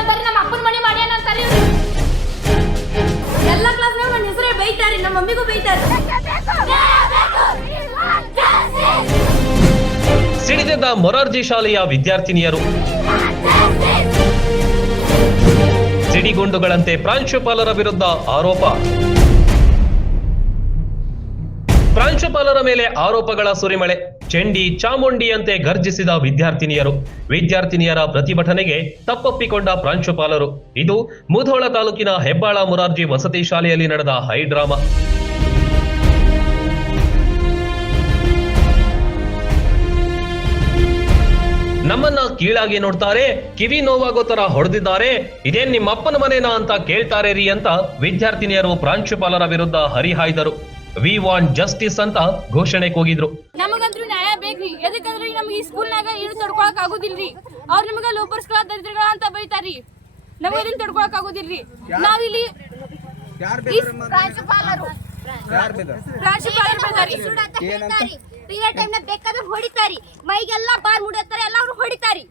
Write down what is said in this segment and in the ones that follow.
ಅಂತಾರೆ ನಮ್ಮ ಅಪ್ಪನ ಮನೆ ಮಾಡ್ಯಾನ ಅಂತಾರೆ. ಎಲ್ಲ ಕ್ಲಾಸ್ನಾಗ ನನ್ನ ಹೆಸರೇ ಬೈತಾರೆ ನಮ್ಮ ಮಮ್ಮಿಗೂ ಬೈತಾರೆ. ಸಿಡಿದೆದ್ದ ಮೊರಾರ್ಜಿ ಶಾಲೆಯ ವಿದ್ಯಾರ್ಥಿನಿಯರು. ಸಿಡಿಗುಂಡುಗಳಂತೆ ಪ್ರಾಂಶುಪಾಲರ ವಿರುದ್ಧ ಆರೋಪ. ಪ್ರಾಂಶುಪಾಲರ ಮೇಲೆ ಆರೋಪಗಳ ಸುರಿಮಳೆ. ಚಂಡಿ ಚಾಮುಂಡಿಯಂತೆ ಗರ್ಜಿಸಿದ ವಿದ್ಯಾರ್ಥಿನಿಯರು. ವಿದ್ಯಾರ್ಥಿನಿಯರ ಪ್ರತಿಭಟನೆಗೆ ತಪ್ಪೊಪ್ಪಿಕೊಂಡ ಪ್ರಾಂಶುಪಾಲರು. ಇದು ಮುಧೋಳ ತಾಲೂಕಿನ ಹೆಬ್ಬಾಳ ಮುರಾರ್ಜಿ ವಸತಿ ಶಾಲೆಯಲ್ಲಿ ನಡೆದ ಹೈಡ್ರಾಮಾ. ನಮ್ಮನ್ನ ಕೀಳಾಗಿ ನೋಡ್ತಾರೆ, ಕಿವಿ ನೋವಾಗೋ ತರ ಹೊಡೆದಿದ್ದಾರೆ. ಇದೇನ್ ನಿಮ್ಮಪ್ಪನ ಮನೇನಾ ಅಂತ ಕೇಳ್ತಾರೆ ರೀ ಅಂತ ವಿದ್ಯಾರ್ಥಿನಿಯರು ಪ್ರಾಂಶುಪಾಲರ ವಿರುದ್ಧ ಹರಿಹಾಯ್ದರು. ವಿ ವಾಂಟ್ ಜಸ್ಟಿಸ್ ಅಂತ ಘೋಷಣೆ ಕೂಗಿದ್ರು ನಮಗಂದ್ರೂ ನ್ಯಾಯ ಬೇಕ್ರಿ. ಎದಕ್ಕಂದ್ರೆ ನಮ್ಗೆ ಈ ಸ್ಕೂಲ್ನಾಗ ಏನು ತಡ್ಕೊಳಕ್ ಆಗುದಿಲ್ರಿ ಅವ್ರ ಲೋಪರ್ಸ್ ಲೋಪರ್ಸ್ಗಳ ದರಿದ್ರಗಳ ಅಂತ ಬೈತಾರಿ ನಮಗೆ ಇದನ್ನ ತಡ್ಕೊಳಕ್ ಆಗುದಿಲ್ರಿ ನಾವಿಲ್ಲಿ ಪ್ರಾಂಶುಪಾಲರು ಪ್ರಾಂಶುಪಾಲರು ಬೈತಾರಿ ಪೀರಿಯಡ್ ಟೈಮ್ ಬೇಕಾದ್ರೆ. ಹೊಡಿತಾರಿ ಮೈಗೆಲ್ಲ ಬಾರ್ ಮುಡತ್ತಾರೆ ಎಲ್ಲ ಅವ್ರು ಹೊಡಿತಾರಿ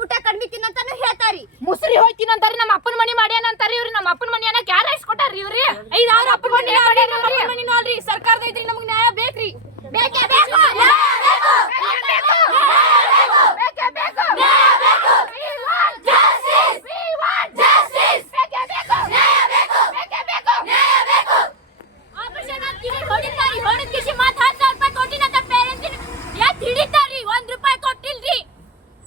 ಊಟ ಕಡಿಮೆ ತಿನ್ನಂತಾನು ಹೇಳ್ತಾರಿ. ಮುಸ್ರಿ ಹೋಯ್ತೀನಿ ಅಂತಾರೆ ನಮ್ಮ ಅಪ್ಪನ ಮನಿ ಮಾಡ್ಯಾನ ಅಂತಾರಿ ಇವ್ರಿ. ನಮ್ಮ ಅಪ್ಪನ ಮನಿ ಅನ್ನಕ್ ಯಾರ ಇಸ್ಕೊಟ್ಟಾರಿ ಇವ್ರಿ. ಐದಾರು ಅವ್ರ ಅಪ್ಪನ ಮನಿ ಮಾಡ್ಯಾರ, ನಮ್ಮ ಅಪ್ಪನ ಮನೆ ನೋಡ್ರಿ ಸರ್ಕಾರದ ಐತ್ರಿ ನಮ್ಗೆ ನ್ಯಾಯ ಬೇಕ್ರಿ. ಬೇಕೇ ಬೇಕು. ಬೇಕು ಬೇಕೇ ಬೇಕು ನ್ಯಾಯ ಬೇಕು We want justice. We want justice. ಬೇಕೇ ಬೇಕು ನ್ಯಾಯ ಬೇಕು ಬೇಕೇ ಬೇಕು ನ್ಯಾಯ ಬೇಕು ಆಪರೇಷನ್ ಆಗ್ತೀವಿ ಹೊಡಿತಾರಿ ಹೊಡೆದ್ ಕಿಸಿ ಮಾತ್ ಹತ್ತು ಸಾವಿರ ರೂಪಾಯಿ ಕೊಟ್ಟಿನ ಪೇರೆಂಟ್ಸ್ ಯಾಕೆ ಹಿಡಿತಾರಿ ಒಂದ್ ರೂಪಾಯಿ ಕೊಟ್ಟಿಲ್ರಿ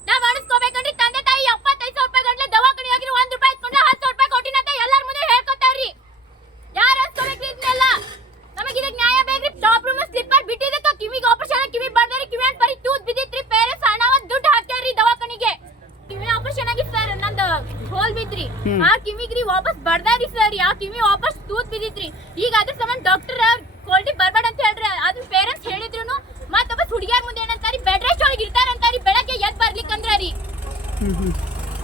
ನಾವ್ ಅಣಿಸ್ಕೋಬೇಕಂದ್ರೆ ತಂದೆ ತಾಯಿ ಎಪ್ಪತ್ತೈದು ಸಾವಿರ ರೂಪಾಯಿ ಗಂಟ್ಲೆ ದವಾಖಾನೆ ಹೋಗಿರಿ ಒಂದ್ ರೂಪಾಯಿ ಇಟ್ಕೊಂಡು ಹತ್ತು ಸಾವಿರ ರೂಪಾಯಿ ಕೊಟ್ಟಿನ ಅಂತ ಎಲ್ಲಾರ ಮುಂದೆ ಹೇಳ್ಕೊತಾರ್ರಿ ಯಾರು ಅನ್ಸ್ಕೋಬೇಕ್ರಿ ಇದನ್ನೆಲ್ಲ ನಮಗೆ ಇದಕ್ಕೆ ನ್ಯಾಯ ಬೇಕ್ರಿ ಟಾಪ್ ರೂಮ್ ಸ್ಲಿಪ್ಪರ್ ಬಿಟ್ಟಿದ್ದಕ್ಕ ಕಿವಿಗೆ ಆಪರೇಷನ್ ಕಿವಿ ಬಡ್ದಾರಿ ಕಿವಿ ಅಂತ ಬರೀ ತೂತ್ ಬಿದ್ದಿತ್ರಿ ಪೇರೆಂಟ್ಸ್ ಹಣ ಒಂದ್ ದುಡ್ಡು ಹಾಕ್ಯಾರ್ರಿ ದವಾಖಾನಿಗೆ ಕಿವಿ ಆಪರೇಷನ್ ಆಗಿತ್ತು ಸರ್ ನಂದು ಹೋಲ್ ಬಿದ್ರಿ ಆ ಕಿವಿಗ್ರಿ ವಾಪಸ್ ಬರ್ದಾರಿ ಸರ್. ಆ ಕಿವಿ ವಾಪಸ್ ತೂತ್ ಬಿದ್ದಿತ್ರಿ. ಈಗ ಅದ್ರ ಸಂಬಂಧ ಡಾಕ್ಟರ್ ಕೋಲ್ಡಿ ಬರ್ಬೇಡ ಅಂತ ಹೇಳ್ರಿ. ಅದ್ರ ಪೇರೆಂಟ್ಸ್ ಹೇಳಿದ್ರು ಮತ್ತೊಬ್ಬ ಹುಡುಗಿಯರ್ ಮುಂದೆ ಏನಂತಾರಿ? ಬೆಡ್ ರೆಸ್ಟ್ ಒಳಗೆ ಇರ್ತಾರಂತಾರಿ. ಬೆಳಗ್ಗೆ ಎದ್ ಬರ್ಲಿಕ್ಕಂದ್ರ ರೀ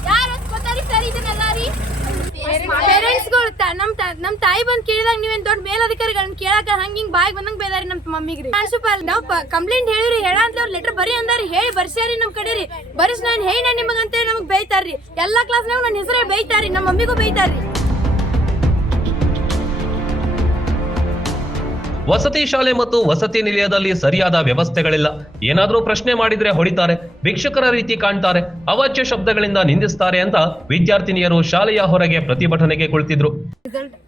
ಯಾರು ಅನ್ಸ್ಕೊತಾರಿ ಸರ್ ಇದನ್ನೆಲ್ಲ? ಪೇರೆಂಟ್ಸ್ಗಳು ನಮ್ ನಮ್ ತಾಯಿ ಬಂದ್ ಕೇಳಿದಾಗ ನೀವೇನ್ ದೊಡ್ಡ ಮೇಲಧಿಕಾರಿಗಳನ್ನ ಕೇಳಾಕ ಹಂಗ ಹಿಂಗ್ ಬಾಯ್ ಬಂದಂಗ್ ಬೇದಾರಿ ನಮ್ ಮಮ್ಮಿಗ್ರಿ ಪ್ರಾಂಶುಪಾಲ್ ನಾವ್ ಕಂಪ್ಲೇಂಟ್ ಹೇಳಿರಿ ಹೇಳ ಅಂತ ಅವ್ರ ಲೆಟರ್ ಬರಿ ಅಂದಾರಿ ಹೇಳಿ ಬರ್ಸ್ಯಾರಿ ನಮ್ ಕಡೆ ರೀ. ಬರ್ಸ್ ನಾನ್ ಹೇಳಿ ನಾನ್ ನಿಮಗ್ ಅಂತೇಳಿ ನಮಗ್ ಬೈತಾರ್ರಿ ಎಲ್ಲಾ ಕ್ಲಾಸ್ನಾಗ ನನ್ನ ಹೆಸರೇ ಬೈತಾರಿ ನಮ್ಮ ಮಮ್ಮಿಗೂ ಬೈತಾರ್ರಿ ವಸತಿ ಶಾಲೆ ಮತ್ತು ವಸತಿ ನಿಲಯದಲ್ಲಿ ಸರಿಯಾದ ವ್ಯವಸ್ಥೆಗಳಿಲ್ಲ. ಏನಾದರೂ ಪ್ರಶ್ನೆ ಮಾಡಿದ್ರೆ ಹೊಡಿತಾರೆ ಭಿಕ್ಷಕರ ರೀತಿ ಕಾಣ್ತಾರೆ, ಅವಾಚ್ಯ ಶಬ್ದಗಳಿಂದ ನಿಂದಿಸ್ತಾರೆ ಅಂತ ವಿದ್ಯಾರ್ಥಿನಿಯರು ಶಾಲೆಯ ಹೊರಗೆ ಪ್ರತಿಭಟನೆಗೆ ಕುಳಿತಿದ್ರು.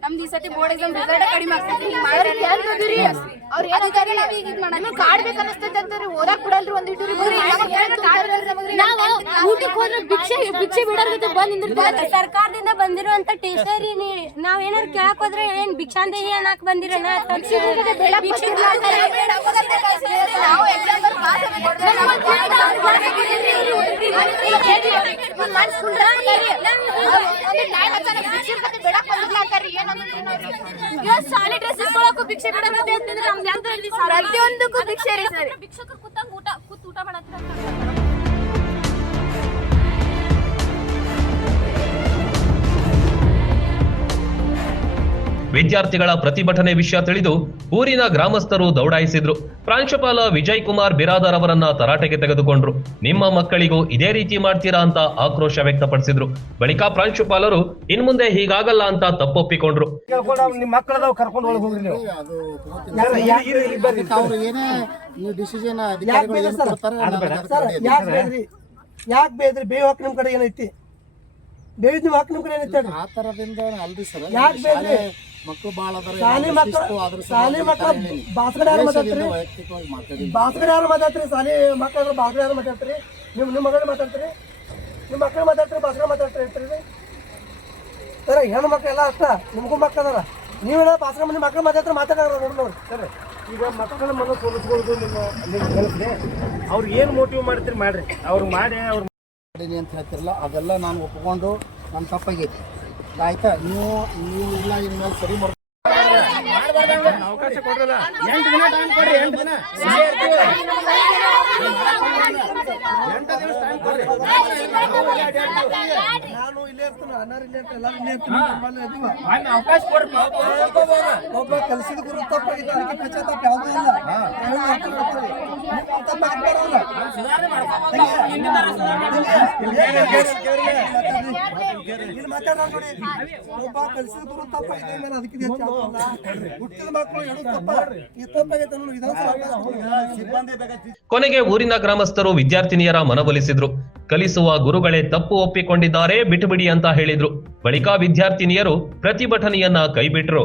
ನಮ್ದು ಈ ಸತಿ ಬೋರ್ಡ್ ಎಕ್ಸಾಮ್ ರಿಸಲ್ಟ್ ಕಡಿಮೆ ಆಗ್ತೈತಿ ಸರ್ಕಾರದಿಂದ ಬಂದಿರುವಂತ ಟೇಸ್ಟರಿ ನಾವ್ ಏನಾರು ಕೇಳಕ್ ಹೋದ್ರೆ ಏನ್ ಭಿಕ್ಷಾಂತ ಹೇಳಕ್ ಬಂದಿರ ಭಿಕ್ಷೆ ಎಕ್ಸಾಮ್ ಶಾಲೆ ಡ್ರೆಸ್ ಭಿಕ್ಷೆ ಬಿಡೋರ್ಗತೆ ಅಂತಂದ್ರೆ ನಮ್ದು ಭಿಕ್ಷೆ ರೀ ಸರ್. ಭಿಕ್ಷಕರು ಕೂತಂಗ್ ಊಟ ಕೂತ್ ಊಟ ಮಾಡತ್ರ ವಿದ್ಯಾರ್ಥಿಗಳ ಪ್ರತಿಭಟನೆ ವಿಷಯ ತಿಳಿದು ಊರಿನ ಗ್ರಾಮಸ್ಥರು ದೌಡಾಯಿಸಿದ್ರು. ಪ್ರಾಂಶುಪಾಲ ವಿಜಯ್ ಕುಮಾರ್ ಬಿರಾದರ್ ಅವರನ್ನ ತರಾಟೆಗೆ ತೆಗೆದುಕೊಂಡ್ರು. ನಿಮ್ಮ ಮಕ್ಕಳಿಗೂ ಇದೇ ರೀತಿ ಮಾಡ್ತೀರಾ ಅಂತ ಆಕ್ರೋಶ ವ್ಯಕ್ತಪಡಿಸಿದ್ರು. ಬಳಿಕ ಪ್ರಾಂಶುಪಾಲರು ಇನ್ಮುಂದೆ ಹೀಗಾಗಲ್ಲ ಅಂತ ತಪ್ಪೊಪ್ಪಿಕೊಂಡ್ರು. ಯಾಕ್ ಬೇದ್ರಿ ಬೇವು ಹಾಕಿ ನಿಮ್ ಕಡೆ ಏನೈತಿ? ಹಾಕಿ ನಿಮ್ ಕಡೆ ಏನೈತಿ ಆ ತರದಿಂದ ಅಲ್ರಿ ಸರ್. ಯಾಕೆ ಬೇಡ್ರಿ? ಮಕ್ಕಳು ಭಾಳ ಅದರ ಶಾಲೆ ಮಕ್ಕಳು ಶಾಲಿ ಮಕ್ಕಳು ಬಾಸ್ಗಡೆ ಯಾರು ಮಾತಾಡ್ತೀರಿ? ವೈಯಕ್ತಿಕವಾಗಿ ಮಾತಾಡಿ ಬಾಸ್ಗಡೆ ಯಾರು ಮಾತಾಡ್ತೀರಿ? ಶಾಲಿ ಮಕ್ಕಳು ಬಾಸ್ಗಡೆ ಯಾರು ಮಾತಾಡ್ತೀರಿ? ನಿಮ್ಮ ನಿಮ್ಮ ಮಗಳು ಮಾತಾಡ್ತೀರಿ? ನಿಮ್ಮ ಮಕ್ಕಳು ಮಾತಾಡ್ತೀರಿ? ಬಾಸ್ಗಡೆ ಮಾತಾಡ್ತೀರಿ ಹೇಳ್ತೀರಿ ಸರ್ ಹೆಣ್ಣು ಮಕ್ಳು ಎಲ್ಲ ಅಷ್ಟ ನಿಮಗೂ ಮಕ್ಕಳು ಅದಾರ. ನೀವೇನ ಬಾಸ್ಗಡೆ ಮಂದಿ ಮಕ್ಕಳು ಮಾತಾಡ್ತಾರೆ ಮಾತಾಡೋರು ನೋಡಿ ನೋಡಿ ಸರ್. ಈಗ ಮಕ್ಕಳ ಮನ ಸೋಲಿಸ್ಕೊಳ್ಳೋದು ನಿಮ್ಮ ನಿಮ್ಮ ಕೆಲಸನೇ. ಅವ್ರು ಏನು ಮೋಟಿವ್ ಮಾಡ್ತೀರಿ ಮಾಡ್ರಿ. ಅವ್ರು ಮಾಡಿ ಅವ್ರು ಮಾಡೀನಿ ಅಂತ ಹೇಳ್ತಿರಲ್ಲ ಅದೆಲ್ಲ ನಾನು ಒಪ್ಕೊಂಡು ನನ್ನ ತಪ್ಪಾಗೈತಿ. ಆಯ್ತಾ ನೀವು ನೀವು ಇಲ್ಲ ಇನ್ಮೇಲೆ ಸರಿ ಅವಕಾಶ ಕೊಡ್ರಲ್ಲ ಎಂಟು ದಿನ ಟೈಮ್ ಕೊಡ್ರಿ ಎಂಟು ದಿನ. ಎಂಟು ದಿವಸ ಟೈಮ್ ಕೊಡ್ರಿ ನಾನು ಇಲ್ಲೇ ಇರ್ತೀನಿ ಅನ್ನಾರು ಇಲ್ಲೇ ಇರ್ತೀನಿ ಎಲ್ಲರೂ ಇಲ್ಲೇ ಇರ್ತೀನಿ ನಮ್ಮಲ್ಲಿ ಇದೀವ. ಅವಕಾಶ ಕೊಡ್ರಿ ಒಬ್ಬ ಕೆಲಸದ ಗುರು ತಪ್ಪಾಗಿತ್ತು ಅದಕ್ಕೆ ಪಶ್ಚಾತ್ತಾಪ ಯಾವುದೂ ಇಲ್ಲ. ಸುಧಾರಣೆ ಮಾಡ್ಕೊ ತಂಗಿ, ತಂಗಿ, ಕೇಳ್ರಿ, ಕೇಳ್ರಿ. ಇಲ್ಲಿ ಮಾತಾಡೋಣ ನೋಡಿ. ಒಬ್ಬ ಕಲಿಸಿದ ಗುರು ತಪ್ಪಾಗಿದೆ ಮೇಲೆ ಅದಕ್ಕೆ ಇದು ಹೆಚ್ಚು ಆಗ್ತದಲ್ಲ. ಹುಟ್ಟಿದ ಮಕ್ಕಳು ಹೇಳೋದು ತಪ್ಪ. ಈ ತಪ್ಪಾಗೈತೆ ಅನ್ನೋದು ವಿಧಾನಸಭೆ ಕೊನೆಗೆ ಊರಿನ ಗ್ರಾಮಸ್ಥರು ವಿದ್ಯಾರ್ಥಿನಿಯರ ಮನವೊಲಿಸಿದ್ರು ಕಲಿಸುವ ಗುರುಗಳೇ ತಪ್ಪು ಒಪ್ಪಿಕೊಂಡಿದ್ದಾರೆ ಬಿಟ್ಟುಬಿಡಿ ಅಂತ ಹೇಳಿದ್ರು. ಬಳಿಕ ವಿದ್ಯಾರ್ಥಿನಿಯರು ಪ್ರತಿಭಟನೆಯನ್ನ ಕೈಬಿಟ್ರು.